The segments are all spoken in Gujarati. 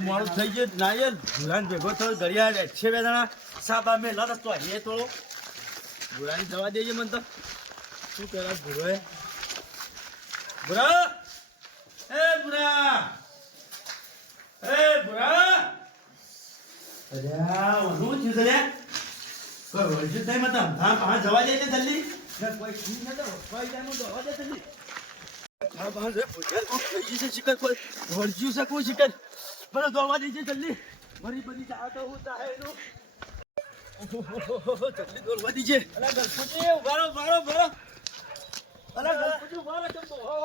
મોડું થઈ ગયું નાયર ભૂલાન ભેગો થયો ઘડિયાળ છે બે જણા સાબા મેં લડત તો એ થોડો ભૂલાની જવા દેજે મને તો શું કરે ભૂરો ભૂરા એ ભૂરા અરે શું થયું તને કોઈ વળજુ થાય મત હા જવા દે છે જલ્દી કોઈ ઠીક નતો કોઈ ટાઈમ જવા દે જલ્દી હા બહાર રે ભૂલ છે શિકર કોઈ વળજુ છે કોઈ શિકર બરો દોવા દીજે જલ્દી મરી બધી જા તો હું ચાહે નો જલ્દી દોવા દીજે અલા ગલપુજી ઉભારો અલા ગલપુજી ઉભારો કેમ તો હો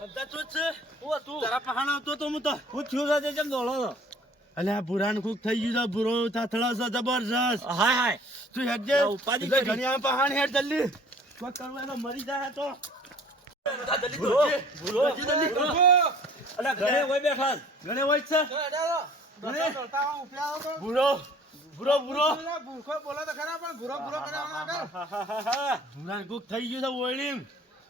અદા તો છે હું તું તારા પહાણ આવતો તો હું થયું છે કેમ દોડો અલ્યા પુરાણ કુક થઈ ગયું છે બુરો થાથળા છે જબરજસ્ત હાય તું હેડજે ઉપાડી ઘણી પહાણ હેડ જલ્દી કોઈ કરવા તો મરી જાય તો જલ્દી અલા ઘરે હોય બેઠા ઘરે હોય છે બુરો ભૂખો બોલો તો ખરા પણ ભૂરો કરાવવાનો આગળ ભૂરા કુક થઈ ગયું છે ઓળીમ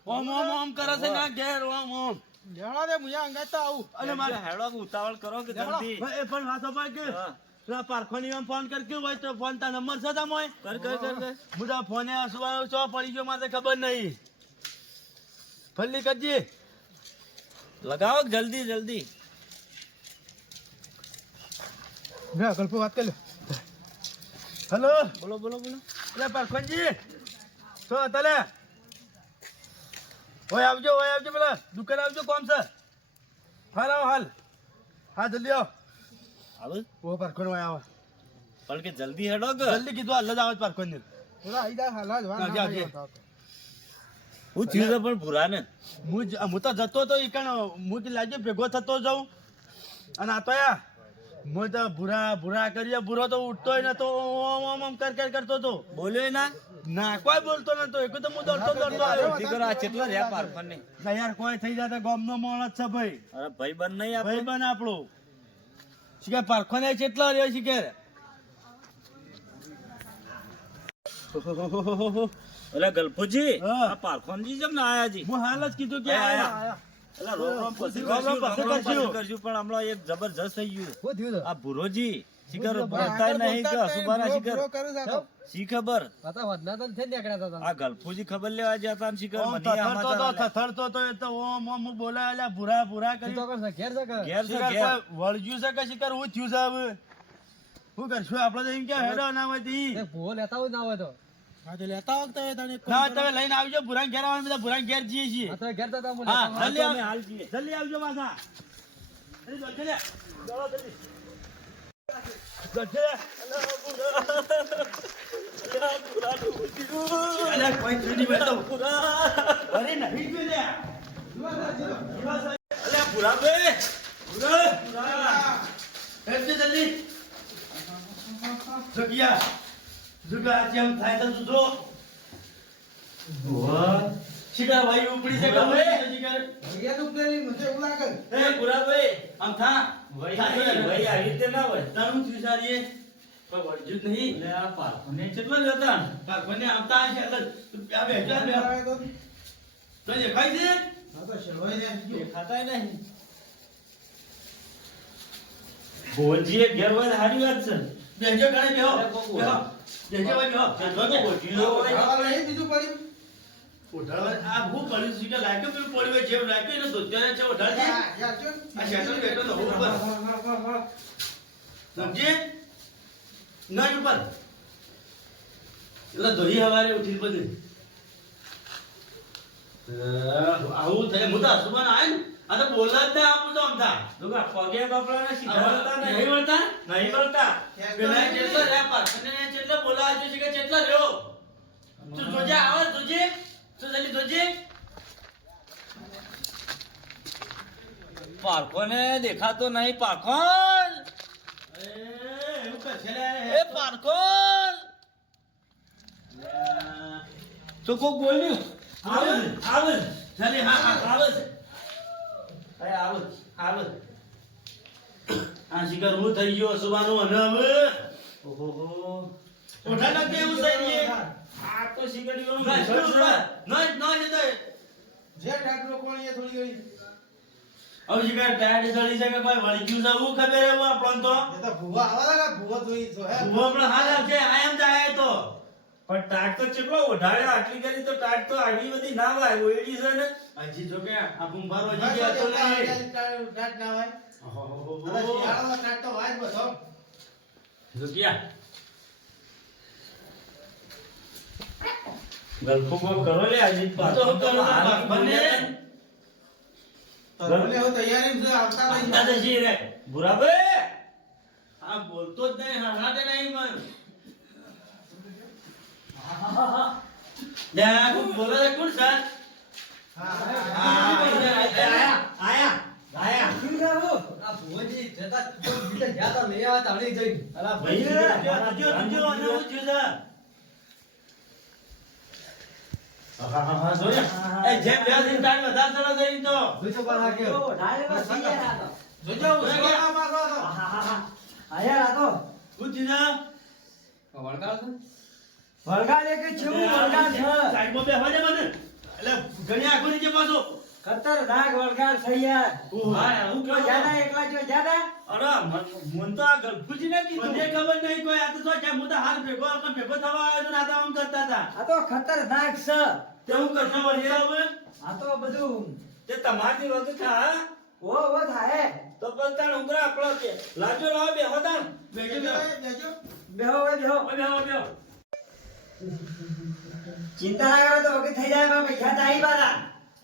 ઓમ કરે છે ના ઘેર ઓમ લેવા દે મુયા અંગાત તો આવું અને મારે હેડો ઉતાવળ કરો કે જલ્દી એ પણ વાતો પાક પેલા પારખોની માં ફોન કર કે હોય તો ફોન તા નંબર છે તમોય કર મુદા ફોને અસવાનો ચો પડી ગયો મારે ખબર નહીં ફલ્લી કરજી लगाओ जल्दी मैं कल्पो बात कर लो हेलो बोलो अरे परखनजी तो तले ओए आवजो पेला दुकान आवजो कौन सा हाल हाँ जल्दी आओ आवे वो परखन ओए आवा पण के जल्दी हेडो के जल्दी कीधું હાલ જ આવે પરખન ને થોડા આઈ જા હાલ જ હું થયું પણ ભૂરા ને હું તો જતો તો ઈકણ હું લાગ્યો ભેગો થતો જાઉં અને આ તો યા હું તો ભૂરા કરીએ ભૂરો તો ઉઠતો નતો ઓમ કરતો તો બોલ્યો ના કોઈ બોલતો નતો એક તો હું દોડતો આવ્યો આ કેટલા રહ્યા પારફન ને ના યાર કોઈ થઈ જતા ગામનો માણસ છે ભાઈ અરે ભાઈ બન નહીં આ ભાઈ બન આપણો શિકાર પારફન એ કેટલા રહ્યો શિકાર અલે ગલફુજી આ પારખોનજી જેમ ના આયા જી હું હાલ જ કીધું કે આયા અલા રોમ પછી કરશું પણ હમણાં એક જબરજસ્ત થઈ ગયું શું થયું આ ભુરોજી શિકર બોલતા નહીં કે સુબારા શિકર શી ખબર હતા વધના તો છે નીકળ્યા હતા આ ગલફુજી ખબર લેવા ગયા હતા શિકર મને આમાં થરતો તો એ તો ઓમ બોલાયા ભૂરા કરી તો ઘેર છે વળજ્યું છે કે શિકર હું થયું છે હવે હું કરશું આપણે તો એમ કે હેડો ના હોય તી ભૂ લેતા હોય ના હોય તો હા તો લેતા વખતે તને ના તમે લઈને આવજો ભુરાન ઘેર આવવાનું બધા ભુરાન ઘેર જઈએ છીએ હા તો ઘેર તો તમે હા જલ્દી આવજો માસા જલ્દી ચલો જલ્દી અલે કોઈ ચીડી બેઠો અરે નહીં ગયો લે અલે ભુરા બે ભુરા હેડજે જલ્દી જુગા જેમ થાય તો સુધરો વાહ શિકાર ભાઈ ઉપડી છે ગમે શિકાર ભૈયા તો ઉપડેલી મને એવું લાગે એ પૂરા ભાઈ આમ થા ભાઈ આ રીતે ના હોય તારું વિચારીએ કોઈ વળજુ નહીં લે આ પારખને કેટલો જતા પારખને આવતા છે એટલે આ બેજા બે તો જે ખાઈ દે હા તો શરવાઈ દે ખાતાય નહીં ભોજીએ ઘેર હોય હારી વાત છે બેજો ગણે બેહો જેજે ભાઈ બેહો જેજો તો બોજીયો આ નહીં બીજું પડી ઉઠાવા આ હું પડી છે કે લાગે પેલું પડી હોય જેમ લાગે ને દોત્યાને છે ઉઠાડજે આ શેટલ બેઠો તો ઉપર સમજે ના ઉપર એટલે ધોઈ હવારે ઉઠી બધી આવું થાય મુદા સુબાન આય ને આ તો બોલા જ આપું તો અમથા દુગા પગે બાપડાને શીખવાડતા નહીં બોલતા પેલા જેટલા રહ્યા પાછને જેટલા બોલાવા છે કે જેટલા રહ્યો તું જોજે આવ જોજે તું જલ્દી જોજે પારખોને દેખાતો નહીં પારખોન એ એવું કે છે એ પારખોન તો કોક બોલ્યું આવે ચાલે હા આવે છે અરે આવે આ શિકાર હું થઈ ગયો સુબાનું અને હવે ઓહો ઓઠા નાખે એવું થઈ ગયું આ તો શિકારીઓનો ના જે ડાકરો કોણ એ થોડી ઘણી હવે શિકાર ટાયર ચડી છે કે કોઈ વળી ગયું છે હું ખબર હે આપણને તો એ તો ભૂવા આવા લાગા ભૂવા જોઈ તો હે હું આપણે હાલ આવશે આયમ જાય તો પણ ટાટ તો કેટલો ઓઢાડ્યો આટલી કરી તો ટાટ તો આવી બધી ના વાય ઓયડી છે ને હજી જો કે આ કુંભારો હજી ગયા તો નહીં ડાટ ના હોય ઓહો હવે શિયાળામાં ડાટ તો વાય બધો જોકિયા ગલ્ફો કોક કરો લે આજે તો હું કરું બને તો ભલે હો તૈયારી છે આવતા રહી દાદા જી રે બુરાબે આ બોલતો જ નહીં હરાતે નહીં મન લે કોણ બોલે છે કોણ સર હા આયા આ ભુવનજી જતા બીજા ગયા તા લઈ આવ્યા તાળી જઈને અલા ભાઈ ભાઈ જો અને હું થયું છે હા જોયા એ જેમ બે દિન ટાઈમ વધારે ચલા જઈ તો જોઈતો પણ આ ગયો જોજો ઉસવા મારો તો આયા રાતો પૂછી જા વળગાડ છે વળગાડ એક છેવું વળગાડ છે સાઈડમાં બે હોજે મને એટલે ઘણી આખો નીચે પાછો ખતરનાક વળગાડ છે યાર હા હું જો કહું જ્યાદા એકલા જો જ્યાદા અરે મન તો આ ગલ્ફુજી ને કીધું મને ખબર નહીં કોઈ આ તો શું છે હું તો હાલ ભેગો આપણે ભેગો થવા આવ્યો તો નાતા આમ કરતા હતા આ તો ખતરનાક છે તે હું કરશો વળી હવે આ તો બધું તે તમારી વખત હા ઓ થાય તો પતાણ ઉંગરા આપણો કે લાજો લાવ બે હોતાણ બેજો બેજો બેહો હવે બેહો બેહો ચિંતા ના કરો તો વખત થઈ જાય પણ પૈસા ચાહી પાછા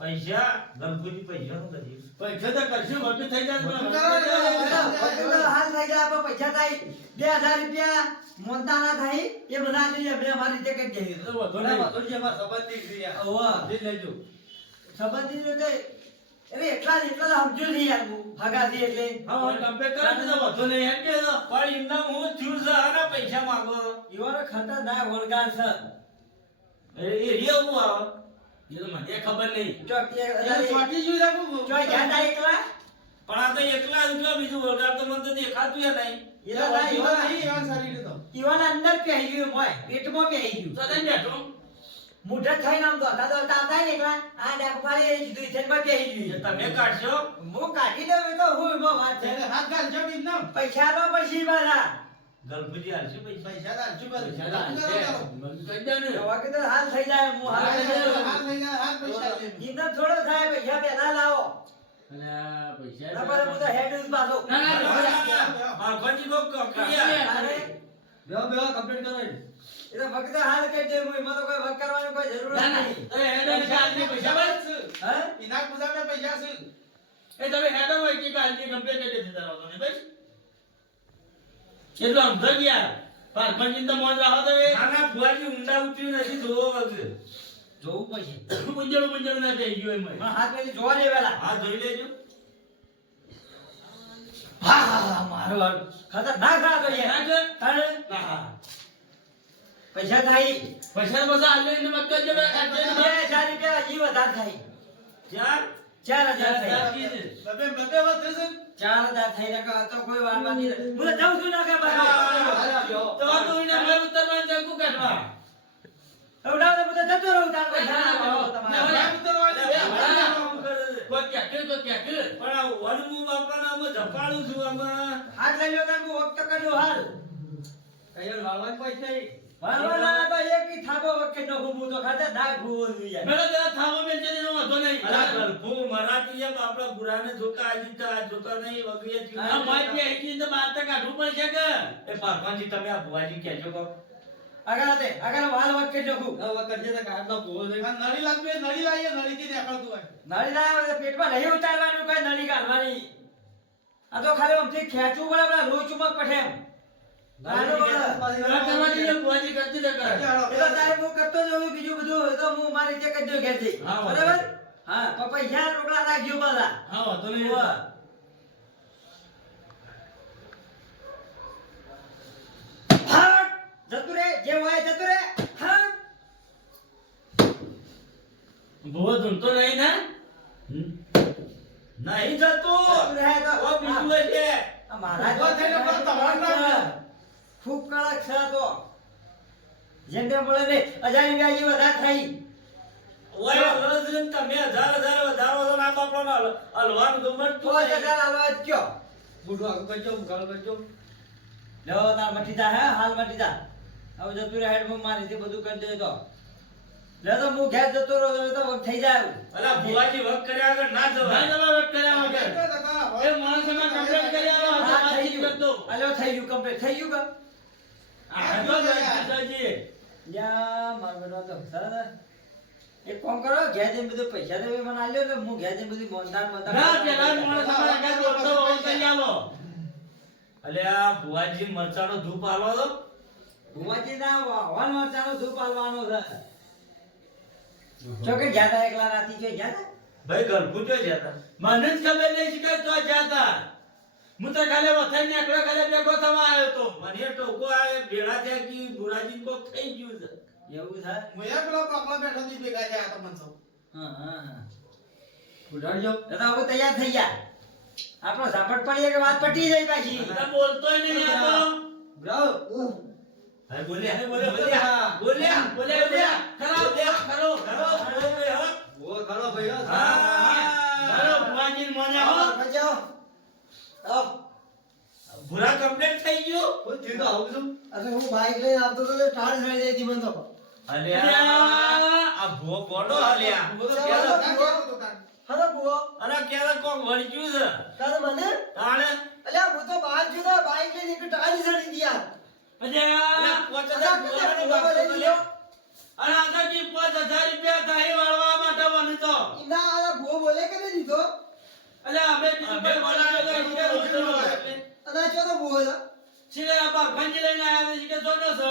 પૈસા ગલ્ફુજી પૈસા નું કર્યું પૈસા તો કરશું વખત થઈ જાય વકીલ તો હાલ થઈ ગયા પણ પૈસા ચાહી 2000 રૂપિયા મોનતા ના થાય એ બધા જોઈએ બે અમારી રીતે કઈ દઈએ તો વધો નહીં વધો જે અમાર સંબંધી છે યાર ઓવા દિલ લેજો સંબંધી રીતે એટલે એટલા જ સમજો નહીં યાર હું ભગાથી એટલે હા હવે કમ્પેર કરે તો વધો નહીં હેડ કે તો પણ એમના હું થયું છે આના પૈસા માંગો ઈવાનો ખતરનાક વળગાડ છે એ રિયો હું આવે એ તો મને ખબર નહીં ચોટી જોઈ રાખું ચોય ગયા તા એકલા પણ આ તો એકલા જ જો બીજું વગાડ તો મને તો દેખાતું ય નહીં ઈવાન સારી રીતે ઈવાના અંદર પહેરી ગયું મોય પેટમાં પહેરી ગયું તો તને બેઠો મોઢા થઈને આમ તો તાતા ને એકલા આ ડાક મારી સીધું ઇથેનમાં પહેરી ગયું તમે કાઢશો હું કાઢી દઉં એ તો હું એમાં વાત છે હાથ ગાલ જો બી નામ પૈસા નો પછી પાછા ગલ્ફુજી હાલશે પૈસા પૈસા દાલ ચુક મને કહી દે ને દવા કે તો હાલ થઈ જાય હું હાલ થઈ જાય હાથ લઈ જા હાથ પૈસા લે જીવન થોડો થાય પૈસા પહેલા લાવો અને આ પૈસા નકર હું તો હેડ જ પાછો ના મારખોજી કો કકડિયા અરે બેહો કમ્પ્લીટ કરો એ તો ફક્ત હાલ કહી દે હું એમાં તો કોઈ વક કરવાની કોઈ જરૂર નથી અરે હેડો ને કાલની પૈસા બસ હે ઇનાક પૂજા મે પૈસા છે એ તમે હેડો હોય કે કાલની કમ્પ્લીટ કરી દેતા રહો ને બસ એટલો આમ થઈ ગયા પારખંડ તો મોજ રાખો તો એ આના ફુવાજી ઊંડા ઉતર્યું નથી જોવો વગર જોવું પછી મુંજળ ના થઈ ગયો એમાં પણ હાથ પેલી જોવા દે પેલા હા જોઈ લેજો હા મારો ખતરનાક આ તો યાર તારે પૈસા થાય પૈસા બધા હાલ લઈને મત કરજો બે ખાતે 2000 રૂપિયા હજી વધારે થાય ચાર 4000 થાય બબે બબે વાત છે 4000 થઈ નકા તો કોઈ વારવા નહીં હું જાઉં છું નકા બાબા તો તો એને મેં ઉત્તરમાં જગુ કાઢવા ઉડાવ તો બધા જતો રહું તાર પૈસા ના આવો તમારે ના ઉતરવા કોઈ ક્યાં કે પણ આ વડમુ બાપાના અમે ઝપાડું છું આમાં હાથ લઈ લો તાર હું વખત કર્યો હાલ કયો લાવવા પૈસા નહીં વારવાના તો એક ઈ થાબો વખત નો હું તો ખાતે ના ભૂવો જોઈએ મેળો જરા થાવો મેં છે એનો વાંધો નહીં અલા ગલ્ફુ મરાઠી એમ આપણા પુરાને જોકા આજી તો આ જોતા નહીં વગીએ આ માઈ પે એકલી તો 12 કાઢવું પડશે કે એ પારખોજી તમે આ ભુવાજી કહેજો કો આગળ વાલ વખત નો હું હવે કરજે તો કાઢનો ભૂવો છે નળી લાગবে નળી લાવીએ નળી થી દેખાડતું હોય નળી ના પેટમાં નહીં ઉતારવાનું કઈ નળી કાઢવાની આ તો ખાલી આમથી ખેંચવું પડે પેલા લોહી ચુમક પઠે એમ કરવાની એ ભૂવાજી કરતી તો કરે એ તો તારે હું કરતો જ હોઉં, બીજું બધું એ તો હું મારી રીતે કરી દઉં ઘેરથી. હા, બરાબર? હા તો પૈસા રોકડા રાખજો બધા. હા વાંધો નહીં હોવે. હાટ! જતું રે જે હોય જતું રે હાટ! ભૂવો ધૂણતો નહીં ને? નહીં જતું રહે તો ઓ બીજું છે આ મારા ઉભો થઈને પણ તમારું નામ લે. ખૂબ કડક છે તો જેમ તેમ બોલે ને 1000 રૂપિયા જેવી વધારે થઈ ઓય રોજ તમે હજાર વધારો તો ના બાપડો હલવાનું ગમત તો 1000 આલવા જ કયો બુઢો આગળ કરજો, ગાળ કરજો. લો તાર મટી જા હે હાલ મટી જા હવે જતું રહે હેડમાં મારી તે બધું કરી દે તો લે તો હું ઘેર જતો રહો તો વખ થઈ જાય અલા ભુવાજી વખ કર્યા આગળ ના ના જવાય જવા વેટ કર્યા વગર. તો જતા એ હોય. માણસોમાં complaint કરી આલો, હા, આપણે થઈ વાતચીત કરતો. ગયું અલ્યો થઈ ગયું કમ્પ્લીટ થઈ ગયું કે આ જો પિતાજી. યા માર બેટો તો સર એક કામ કરો ઘેર જઈને બધું પૈસા તો મને આલ્યો એટલે હું ઘેર જઈને બધું મોંધાર ના, પેલા જ માણસ અમારા ઘરે બોલતો હોય કરી આલો. અલે આ ભુવાજી મરચાનો ધૂપ આલો તો ભુવાજી ના વાહન મરચાનો ધૂપ આલવાનો છે જો કે જ્યાદા એકલા રાતી જો જ્યાદા ભાઈ ગરફુ જો જતા મને જ ખબર નહીં છે કે તો જાતા. હું તો ખાલી વથાઈ નીકળ્યો, ખાલી ભેગો થવા આવ્યો તો. મને ટોકો આવે ભેળા થયા કે ભુરાજી કોક થઈ ગયું છે એવું છે હું એક પેલો પાપડા બેઠો થી ભેગા થયા તો મનસો. હા હા હા ઉડાડજો. દાદા હવે તૈયાર થઈ ગયા આપણો ઝાપટ પડીએ કે વાત પટી જાય પાછી તો બોલતોય નહીં આ તો. બ્રો ભાઈ બોલ્યા બોલ્યા. ખરો, ખરો, ખરો. ખરો, ભુવાજીને મોને હો. બચો ભૂરા કમ્પ્લીટ થઈ ગયું અરે હું બાઈક લઈને આવતો તો ટાળ સળી જઈ હતી મને તો અલ્યા આ ભૂવો ગોડો અલ્યા હલો બુઓ અરે ક્યારે કોક વળગ્યું છે તારે મને તાણે અલ્યા હું તો બહાર છું ને બાઈક લઈને એક ટાળી સળી દી યાર અલ્યા, 5000 ભૂરાનો વાગતો તો લ્યો. અને આગાજી 5000 રૂપિયા થાય વાળવા માટે બની તો. ના આ બુઓ બોલે કે નહીં દીધો અલ્યા, અમે બીજું કોઈ બોલાવે તો ઈકે રોજનો હોય. અને ચો તો બુઓ છે છીએ આ બારફાંજી લઈને આવ્યા છે કે સોનો છે.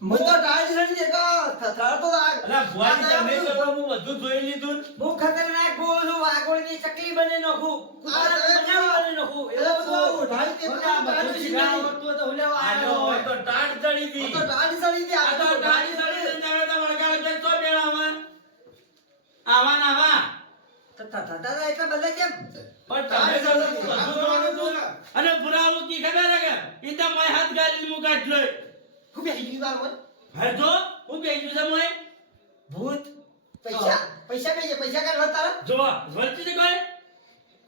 હું તો ટાળી સળી દે કા થથાર તો લાગ અલ્યા ભુવાજી તમે તો હું બધું જોઈ લીધું ને. હું ખતરનાક બુઓ છું વાગોળની ચકલી બની નાખું કુતરાની બની નાખું એટલે બધું ટાળી તે ટાળી સળી આજો હોય તો ટાટ ચડી હતી તો ટાળી સળી દે આ તો ગાડી ચડી લઈને આવ્યા તો વળગાડ કે તો બેળાવા. આવા ને આવા. થતા એટલે બદલે કેમ પણ તમે તો બધું જોવાનું હતું. અને પુરાવું કી ખબર હે કે ઈ તો માય હાથ ગાડી મુ કાઢ લે. હું બેહી ગઈ બાર મને હે તો હું બેજુ છે મોય. ભૂત પૈસા કઈ પૈસા કાઢવા તારા જો વળતી છે કોઈ.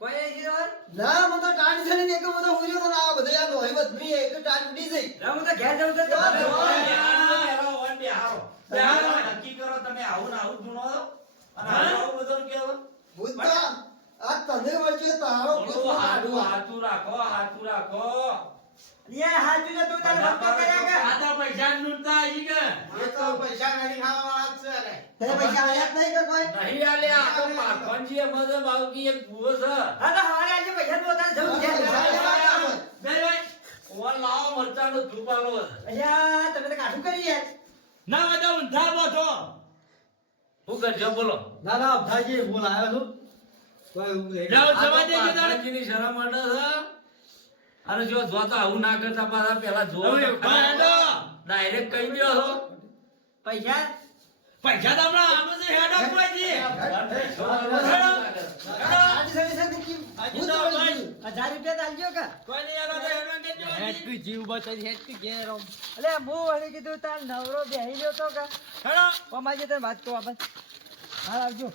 કોઈ નહીં કીધું ના હું તો ટાણી સળી ને કે હું તો ઉલ્યો તો ના બધે આ લોહી બધ મી એક ટાણી ઉડી જઈ ના હું તો ઘેર જાઉં તો બેહારો, નક્કી કરો તમે આવું ને આવું ધૂણો છો. અને આવું બધું કેવો ભૂત તો આ તને વચ્ચે તારો ભૂત હાથું રાખો યાર હાજુ ને તું તારે ભક્તો કર્યા કે આ તો પૈસા લૂંટતા આવી કે. આ તો પૈસા ગાડી ખાવા વાળા જ છે રે. તને પૈસા આલ્યા જ નહીં કે કોઈ નહીં આલ્યા આ તો પાખણજી એમ જ બાવકી એક ભૂવો છે હા તો હવારે આજે પૈસા તો તારે જવું છે બે ભાઈ ઓન લાવો મરચાનો ધૂપ આલો અલ્યા તમે તો કાઠું કરી યાર ના વાદા ઊંધા બોધો. શું કરજો બોલો ના ના ભાઈજી બોલ આવ્યો છું કોઈ જાઓ જવા દેજો તારે. પાખણજીની શરમ માટે છે અને જો તો આવું ના કરતા પાછા પેલા જો હવે ઉભા હેડો. ડાયરેક્ટ કહી દો છો પૈસા પૈસા તો હમણાં આમ જ હેડો કોઈજી. આજી સળી સળી કી આજી ભૂત તો વળી ભાઈ. ગયું. 1000 રૂપિયા આલજો કે કોઈ નહીં આલો તો હેડવા કેજો હજી. જીવ બચાવી હેડ ઘેર આમ અલે હું વળી કીધું તાર નવરો બેહી ગયો તો કે હેડો. પમાજે તને વાત કહું આપણે હાલ આવજો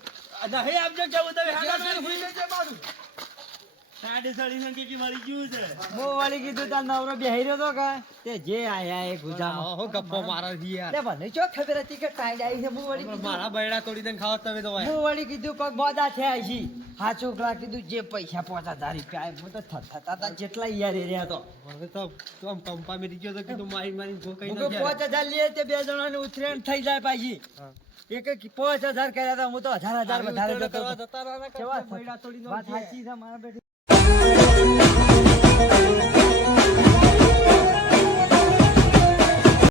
નહીં આપજો કેવું તમે હેડો ઘેર ને. હુઈ જજે મારું સાડી સાડી ને કે મળી ગયું છે. હું વળી કીધું તાર નવરો બેહી રહ્યો તો કે તે જે આયા એ ગુજામાં હો ગપ્પો મારો છી યાર લે મને ચો ખબર હતી કે ટાઈડ આવી છે હું વળી કીધું મારા બૈડા તોડી દઈને ખાવ તમે તો ભાઈ હું વળી કીધું કોક બોદા છે આજી હા છોકરા કીધું જે પૈસા 5000 રૂપિયા આય હું તો થતા જેટલા યાર એ રહ્યા તો હવે તો તું આમ કંપા મેરી ગયો તો કીધું મારી મારી જો કઈ હું ના કહું 5000 લે તે બે જણાને ઉતરેણ થઈ જાય પાછી એક 5000 કર્યા હતા હું તો 1000 વધારે જતો કરવા હતો. જતા રહ્યા ને કેવા બૈડા તોડી વાત નાખી. સાચી છે મારા બેટી